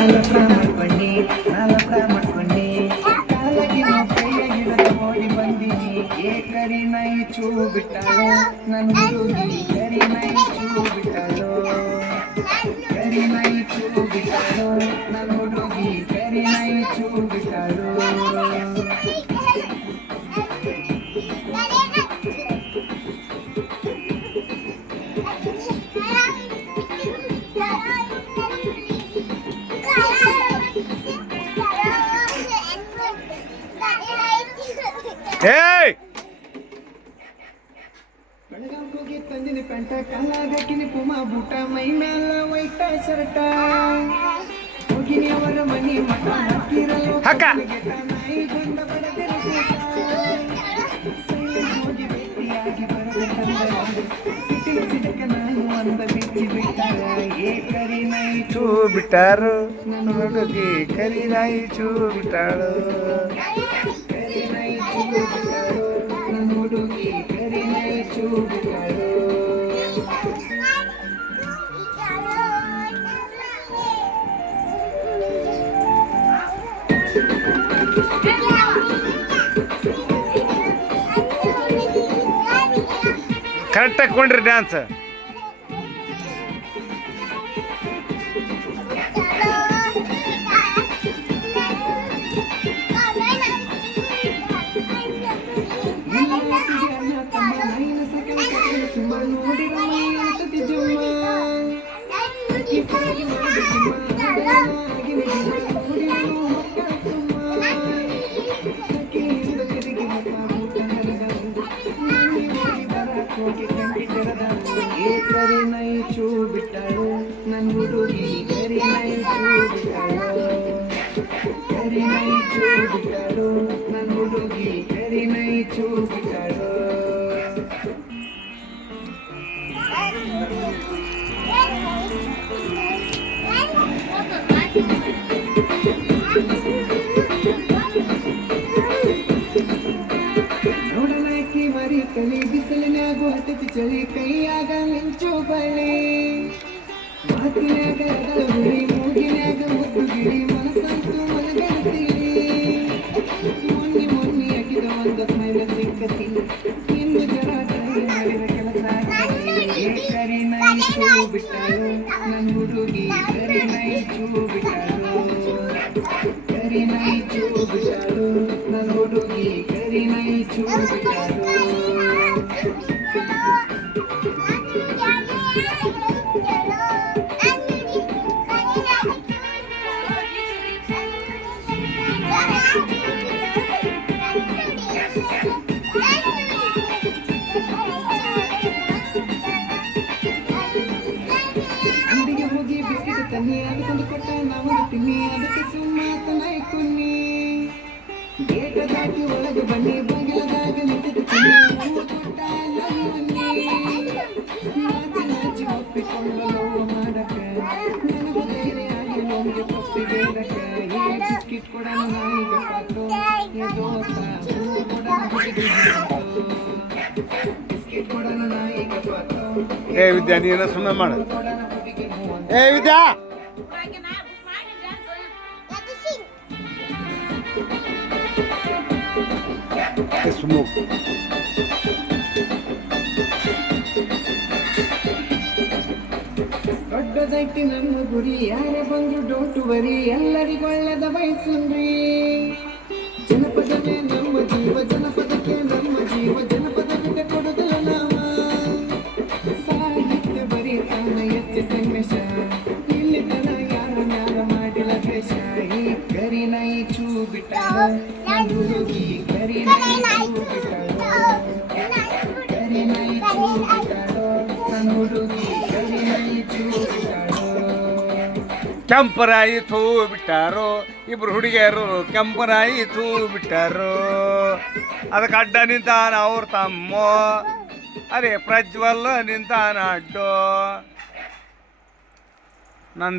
ಅಲಪ್ರ ಮಾಡ್ಕೊಂಡಿ ಅಲಪ್ರ ಮಾಡ್ಕೊಂಡಿ ಕಾಲಗಿನ ಕೈಯಾಗಿಡದ ಓಡಿ ಬಂದಿನಿ ಏ ಕರಿ ನೈ ಚೂ ಬಿಟ್ಟಾಳು ನನ್ನ ಹುಡುಗಿ ಕರಿ ನೈ ಚೂ ಬಿಟ್ಟಾಳು ಕರಿ ನೈ ಚೂ ಬಿಟ್ಟಾಳು ನನ್ನ ಹುಡುಗಿ ಕರಿ ನೈ ಚೂ ಬಿಟ್ಟಾಳು ಏಯ್! ತಂದಿನಿ ಪೆಂಟ ಕಾಲಾಗಕಿನಿ ಪುಮಾ ಬೂಟ ಮೈ ಮ್ಯಾಲ ವೈಟ ಶರ್ಟ ಹೋಗಿನಿ ಅವರ ಮನಿ ಮಠ ಹತ್ತಿರಲು ಹಕ್ಕ. ನಾಯಿ ಗುಂಡ ಚೂ ಬಿಟ್ಟಾರು. ಕರಿ ನಾಯಿ ಚೂ ಬಿಟ್ಟಾಳು ಕರೆಕ್ಟಾಗಿ ಕೊಂಡ್ರಿ ಡ್ಯಾನ್ಸ್ ಕರಿ ನೈ ಚೂ ಬಿಟ್ಟಾಳು ನನ್ನ ಹುಡುಗಿ ಕರಿ ನೈ ಚೂ ಬಿಟ್ಟಾಳು ಕರಿ ನೈ ಚೂ ಬಿಟ್ಟಾಳು ನನ್ನ ಹುಡುಗಿ ಕರಿ ನೈ ಚೂ ಬಿಟ್ಟಾಳು ನೋಡಲಾಕಿ ಮರಿ ಕಲಿ ಬಿಸಿಲಿನ್ಯಾಗು ಹತ್ತತಿ ಚಳಿ ಕೈಯಾಗ ಮಿಂಚು ಬಳಿ ಮಾತಿನ್ಯಾಗ ಅಗಲ ಹುಳಿ ಮೂಗಿನ್ಯಾಗ ಮುದ್ದು ಗಿಳಿ ಮನಸ್ಸಂತೂ ಮನಗಡ್ತೀಳಿ ಮೊನ್ನೆ ಮೊನ್ನೆ ಅಗಿದ ಒಂದು ಸ್ಮೈಲ ಸಿಕ್ಕತಿ ಇನ್ನು ಜರ ಸರಿ ಮಾಡಿದ ಕೆಲಸ ಏ ಕರಿ ನೈ ಚೂ ಬಿಟ್ಟಾಳು ನನ್ನ ಹುಡುಗಿ ಕರಿ ನೈ ಚೂ ಬಿಟ್ಟಾಳು ಕರಿ ನೈ ಚೂ ಬಿಟ್ಟಾಳು ನಾವು ತಿನ್ನಿ ಅದಕ್ಕೆ ಸುಮ್ಮಾತ ನೈ ಕುನ್ನಿ ಗೇಟ ದಾಟಿ ಒಳಗೆ ಬನ್ನಿ ಬಾಗಿಲದಾಗ ನಿಂತಿದ್ದು ತಿನ್ನಿ ಹೂವು ಕೊಟ್ಟ ಲವ್ ಅನ್ನಿ ನಾಚಿ ನಾಚಿ ಒಪ್ಪಿಕೊಂಡು ಲವ್ ಮಾಡಕ ನನಗೂ ಧೈರ್ಯ ಆಗಿ ಲವ್ಗೆ ಪಪ್ಪಿಗೇರಕ ಏ ಬಿಸ್ಕಿಟ್ ಕೊಡೋಣ ನಾಯಿಗೆ ಪಾತು ಏ ದೋಸ್ತ ಹೂವು ಕೊಡೋಣ ಹುಡುಗಿಗೆ ಪಾತು. ಬಿಸ್ಕಿಟ್ ಕೊಡೋಣ ನಾಯಿಗೆ ಪಾತು ಏ ವಿದ್ಯಾ ನೀನ ಸುಮ್ಮನೆ ಮಾಡು ಕೊಡೋಣ ಹುಡುಗಿಗೆ ಹೂವು ಅಂತ. ಏ ವಿದ್ಯಾ ಸುಮ್ಮನೆ ದೊಡ್ಡದೈತಿ ನನ್ನ ಗುರಿ, ಯಾರೇ ಬಂದ್ರು ಡೋಂಟು ವರಿ ಎಲ್ಲರಿಗೊಳ್ಳದ ಬಯಸುನ್ರಿ ಜನಪದವೇ ನಮ್ಮ ಜೀವ, ಜನಪದಕ್ಕೆ ನಮ್ಮ ಜೀವ ಜನಪದ ಜೊತೆ ಕೊಡುದಿಲ್ಲ ನಾವ. ಸಾಹಿತ್ಯ ಬರೀತಾನ ಎತ್ತಿ ಸಂಗಮೇಶ ಇಲ್ಲಿ ತನ ಯಾರ ಮ್ಯಾಲ ಮಾಡಿಲ್ಲ ದ್ವೇಷ. ಈ ಕರಿ ಈ ಚೂ ಬಿಟ್ಟಾಳ ಕೆಂಪರಾಯಿ ತೂ ಬಿಟ್ಟಾರು, ಇಬ್ರು ಹುಡುಗಿಯರು ಕೆಂಪರಾಯಿ ತೂ ಬಿಟ್ಟಾರು. ಅದಕ್ಕೆ ಅಡ್ಡ ನಿಂತಾನ ಅವ್ರ ತಮ್ಮ, ಅದೇ ಪ್ರಜ್ವಲ್ ನಿಂತಾನ ಅಡ್ಡು.